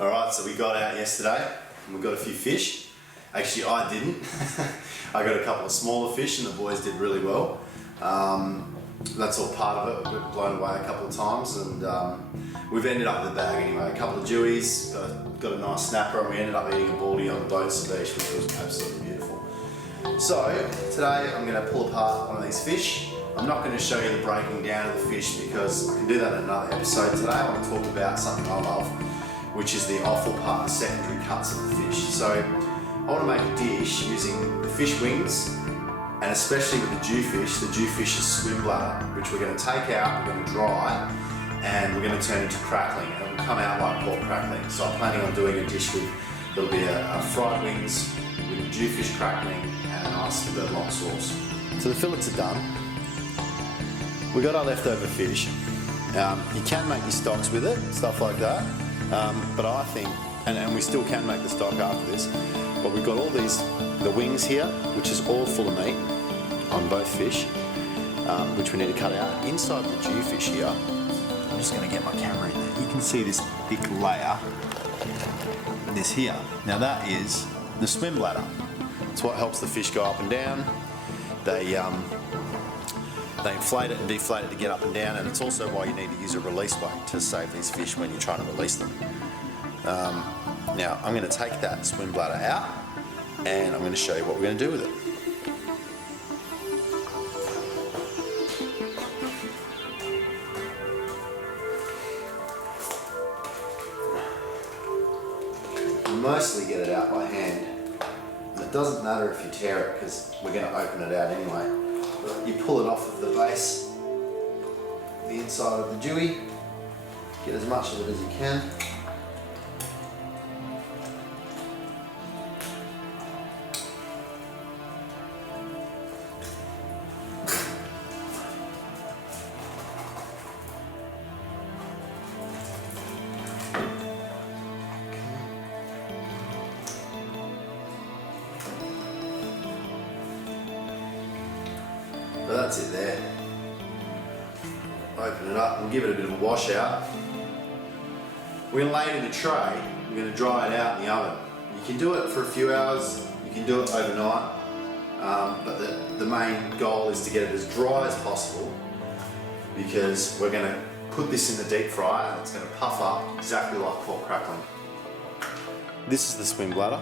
Alright, so we got out yesterday and we got a few fish. Actually, I didn't. I got a couple of smaller fish and the boys did really well. That's all part of it. We've been blown away a couple of times and we've ended up with a bag anyway. A couple of dewies, got a nice snapper, and we ended up eating a baldy on the boats of the beach, which was absolutely beautiful. So today I'm going to pull apart one of these fish. I'm not going to show you the breaking down of the fish because I can do that in another episode. Today I want to talk about something I love, which is the offal part, the secondary cuts of the fish. So I want to make a dish using the fish wings, and especially with the Dhufish's swim bladder, which we're going to take out, we're going to dry, and we're going to turn into crackling, and it will come out like pork crackling. So I'm planning on doing a dish with, there'll be a fried wings with a Dhufish crackling and a nice birdlock sauce. So the fillets are done. We got our leftover fish. You can make your stocks with it, stuff like that, but I think, and we still can make the stock after this, but we've got all these, the wings here, which is all full of meat on both fish, which we need to cut out. Inside the Dhufish here, I'm just going to get my camera in there. You can see this thick layer, this here. Now that is the swim bladder. It's what helps the fish go up and down. They inflate it and deflate it to get up and down, and it's also why you need to use a release weight to save these fish when you're trying to release them. Now I'm going to take that swim bladder out and I'm going to show you what we're going to do with it. You mostly get it out by hand, and it doesn't matter if you tear it because we're going to open it out anyway. But you pull it off of the base, the inside of the dewie, get as much of it as you can. So that's it there. Open it up and give it a bit of a wash out. We're going to lay it in a tray. We're going to dry it out in the oven. You can do it for a few hours, you can do it overnight, but the main goal is to get it as dry as possible because we're going to put this in the deep fryer and it's going to puff up exactly like pork crackling. This is the swim bladder,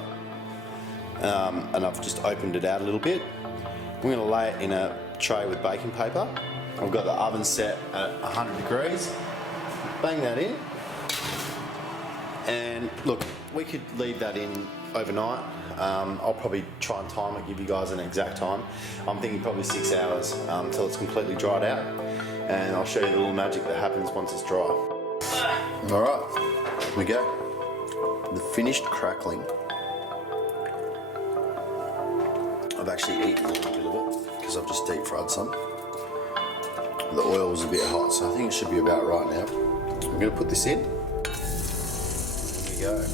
and I've just opened it out a little bit. We're going to lay it in a tray with baking paper. I've got the oven set at 100 degrees. Bang that in. And look, we could leave that in overnight. I'll probably try and time it, give you guys an exact time. I'm thinking probably 6 hours until it's completely dried out. And I'll show you the little magic that happens once it's dry. Alright, here we go. The finished crackling. I've actually eaten a little bit of it because I've just deep fried some. The oil was a bit hot, so I think it should be about right now. I'm going to put this in. Here we go.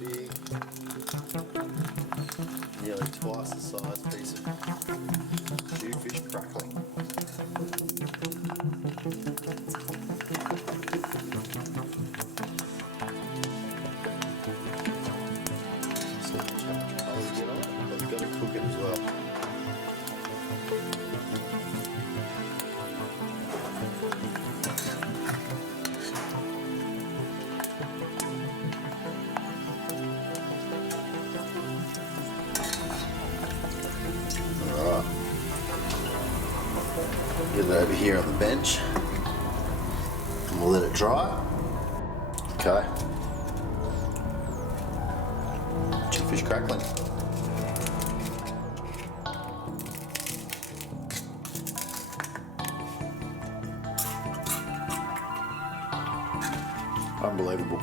Big. Nearly twice the size piece of Dhufish crackling. So much how much colour you get on it, but you've got to cook it as well. Get it over here on the bench and we'll let it dry. Okay. Dhufish crackling. Unbelievable.